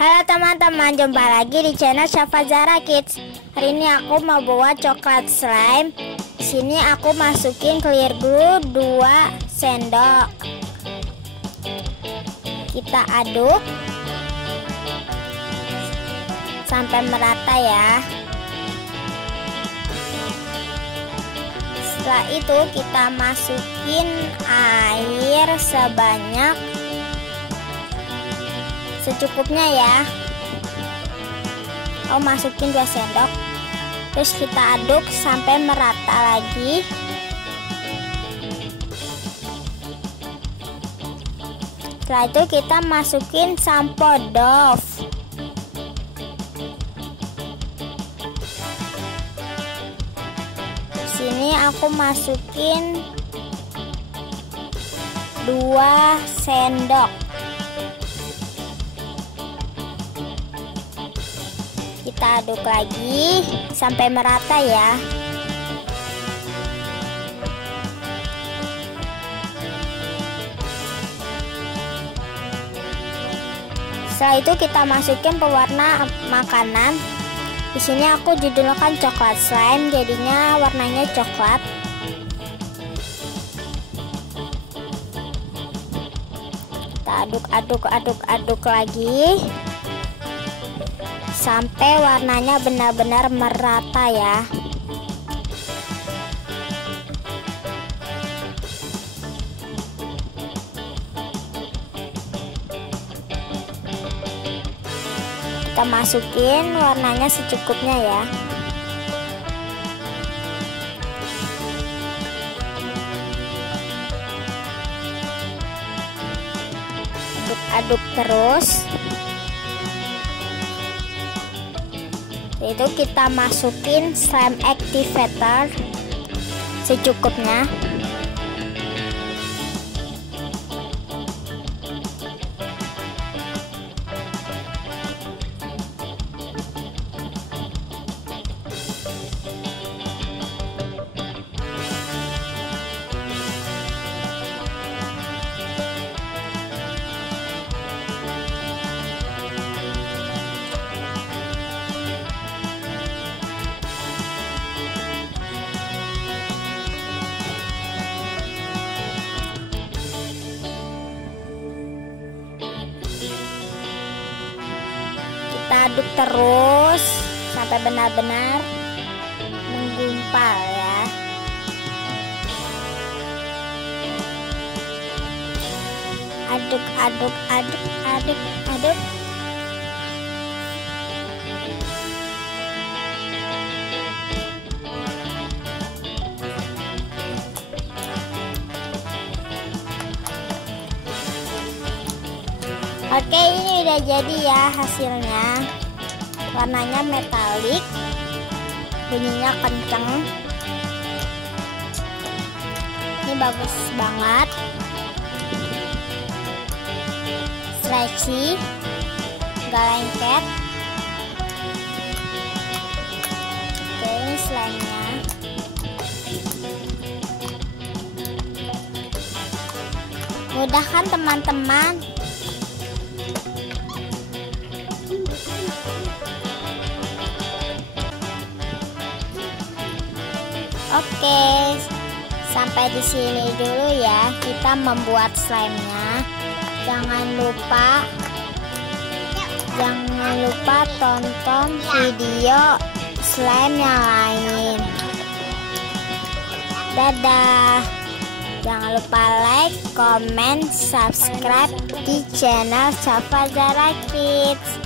Halo teman-teman, jumpa lagi di channel Syafa Zara Kids. Hari ini aku mau buat coklat slime. Di sini aku masukin clear glue 2 sendok. Kita aduk sampai merata ya. Setelah itu kita masukin air sebanyak secukupnya ya. Masukin 2 sendok. Terus kita aduk sampai merata lagi. Setelah itu kita masukin sampo Dove. Sini aku masukin 2 sendok. Kita aduk lagi sampai merata ya. Setelah itu kita masukin pewarna makanan. Di sini aku judulkan coklat slime, jadinya warnanya coklat. Kita aduk lagi sampai warnanya benar-benar merata ya. Kita masukin warnanya secukupnya ya. Aduk terus. Itu kita masukin slime activator secukupnya. Kita aduk terus sampai benar-benar menggumpal ya. Aduk. Oke, ini udah jadi ya hasilnya. Warnanya metalik, bunyinya kenceng. Ini bagus banget, stretchy, gak lengket. Oke, ini slime-nya. Mudah kan teman-teman? Oke, sampai di sini dulu ya kita membuat slime-nya. Jangan lupa tonton video slime yang lain. Dadah. Jangan lupa like, comment, subscribe di channel Syafa Zara Kids.